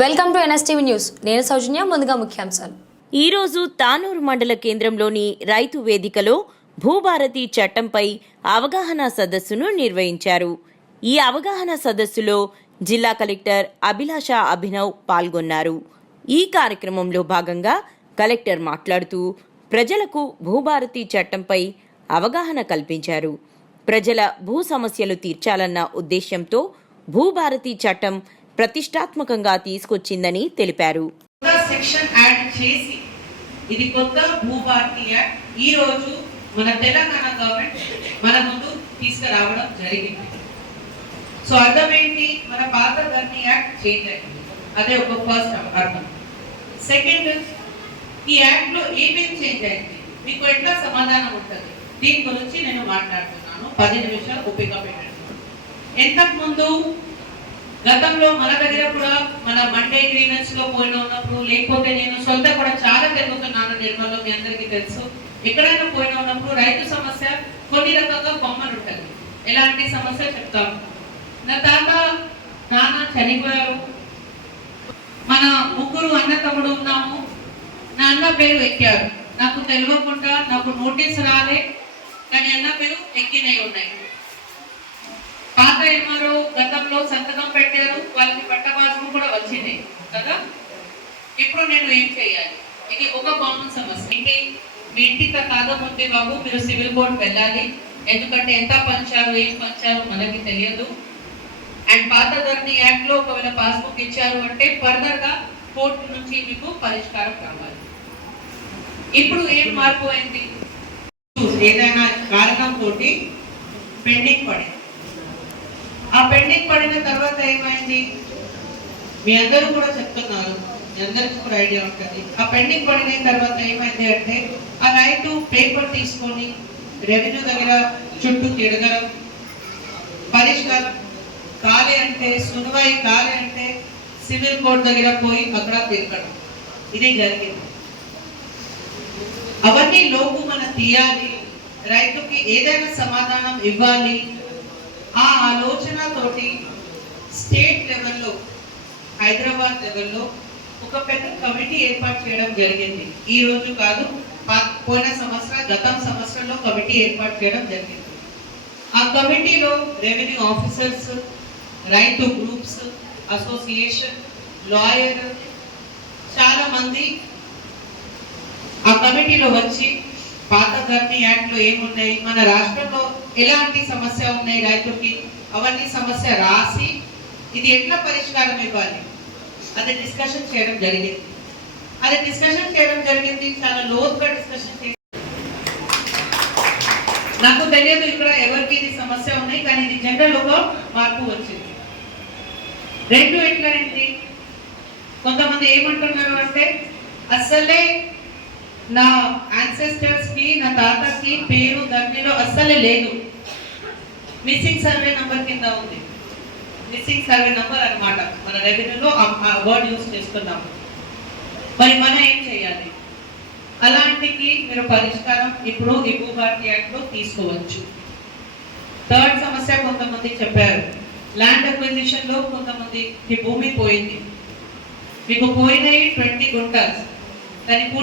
Welcome to NSTV news. నేను సౌజన్య. ముందుగా ముఖ్యాంశాలు. ఈ రోజు తానూరు మండల కేంద్రంలోని రైతు వేదికలో భూభారతి చట్టంపై అవగాహన సదస్సును నిర్వహించారు. ఈ అవగాహన సదస్సులో జిల్లా కలెక్టర్ అభిలాష అభినవ్ పాల్గొన్నారు. ఈ కార్యక్రమంలో భాగంగా కలెక్టర్ మాట్లాడుతూ ప్రజలకు భూభారతి చట్టంపై అవగాహన కల్పించారు. ప్రజల భూ సమస్యలు తీర్చాలన్న ఉద్దేశ్యంతో భూభారతి చట్టం ప్రతిష్టాత్మకంగా తీసుకొచ్చిందని తెలిపారు. సెక్షన్ యాడ్ చేసి ఇది కొత్త భూభారతి యాక్ట్ ఈ రోజు మన తెలంగాణ గవర్నమెంట్ మన ముందు తీసుకురావడం జరిగింది. సో అర్థం ఏంటి, మన పాత ధరణి యాక్ట్ చేంజ్ అయింది. అదే ఒక ఫస్ట్ అర్థం. సెకండ్, ఈ యాక్ట్ లో ఏమేమి చేంజ్ అయింది మీకు ఎట్లా సమాధానం ఉంటుంది దీని గురించి నేను మాట్లాడుతున్నాను. 10 నిమిషాలు ఓపిక పెట్టండి. ఎంతకు ముందు గతంలో మన దగ్గర కూడా మన మండే గ్రీవెన్స్ లో పోయిన ఉన్నప్పుడు, లేకపోతే నేను సొంత కూడా చాలా తిరుగుతున్నాను నిర్మల్లో, మీ అందరికీ తెలుసు. ఎక్కడైనా పోయిన ఉన్నప్పుడు రైతు సమస్య కొన్ని రకంగా కామన్ ఉంటుంది. ఎలాంటి సమస్య చెప్తాము. నా తాత నాన్న చనిపోయారు, మన ముగ్గురు అన్న తమ్ముడు ఉన్నాము, నా అన్న పేరు ఎక్కారు. నాకు తెలియకుండా నాకు నోటీస్ రాలే, కానీ అన్న పేరు ఎక్కినవి ఉన్నాయి. పాత ఎంఆర్ఓ గతంలో సంతకం పెట్టారు, వాళ్ళకి పట్టబాజులు కూడా వచ్చింది కదా. ఇప్పుడు నేను ఏం చేయాలి? ఇది ఒక కామన్ సమస్య. మీ ఇంటికి కాదం ఉంది బాబు, మీరు సివిల్ కోర్ట్ వెళ్ళాలి. ఎందుకంటే ఎంత పంచారు ఏం పంచారు మనకి తెలియదు. అండ్ పాత ధరణి యాక్ట్ లో ఒకవేళ పాస్బుక్ ఇచ్చారు అంటే ఫర్దర్ గా కోర్టు నుంచి మీకు పరిష్కారం కావాలి. ఇప్పుడు ఏం మార్పు అయింది, ఏదైనా కారణం తోటి పెండింగ్ పడింది. ఆ పెండింగ్ పడిన తర్వాత ఏమైంది మీ అందరూ కూడా చెప్తున్నారు, మీ అందరికీ కూడా ఐడియా ఉంటుంది. ఆ పెండింగ్ పడిన తర్వాత ఏమైంది అంటే ఆ రైతు పేపర్ తీసుకొని రెవెన్యూ దగ్గర చుట్టూ తిరగడం, పరిష్కారం కాలే అంటే సునువాయి కాలే అంటే సివిల్ కోర్ట్ దగ్గర పోయి అక్కడ తిరగడం, ఇది జరిగింది. అవన్నీ లోపు మనం తీయాలి, రైతుకి ఏదైనా సమాధానం ఇవ్వాలి. ఆ ఆలోచనతోటి స్టేట్ లెవెల్లో, హైదరాబాద్ లెవెల్లో ఒక పెద్ద కమిటీ ఏర్పాటు చేయడం జరిగింది. ఈ రోజు కాదు, పోయిన సంవత్సరం గతం సంవత్సరంలో కమిటీ ఏర్పాటు చేయడం జరిగింది. ఆ కమిటీలో రెవెన్యూ ఆఫీసర్స్, రైతు గ్రూప్స్, అసోసియేషన్, లాయర్ చాలా మంది ఆ కమిటీలో వచ్చి పాత ధరణి యాక్ట్ లో ఏమున్నాయి, మన రాష్ట్రంలో ఎలాంటి సమస్య ఉన్నాయి రైతుకి, అవన్నీ సమస్య రాసి ఇది ఎట్లా పరిష్కారం ఇవ్వాలి అది డిస్కషన్ చేయడం జరిగింది. చాలా లోతుగా డిస్కషన్ చేయండి. నాకు తెలియదు ఇక్కడ ఎవరికి ఇది సమస్య ఉన్నాయి, కానీ ఇది జనరల్ ఒక మార్పు వచ్చింది. రెండు ఎట్లా ఏంటి, కొంతమంది ఏమంటున్నారు అంటే అసలే నా యాన్సెస్టర్స్ కి, నా తాతకి పేరు ధరణిలో అస్సలే లేదు, మిస్సింగ్ సర్వే నంబర్ కింద ఉంది. మిస్సింగ్ సర్వే నంబర్ అన్నమాట, మన రెవెన్యూలో ఆ వర్డ్ యూజ్ చేస్తున్నాము. మరి మనం ఏం చేయాలి? అలాంటికి మీరు పరిష్కారం ఇప్పుడు ఈ భూభారతి యాక్ట్ లో తీసుకోవచ్చు. థర్డ్ సమస్య కొంతమంది చెప్పారు, ల్యాండ్ అక్విజిషన్ లో కొంతమంది భూమి పోయింది, మీకు పోయినాయి 20 గుంటలు, కానీ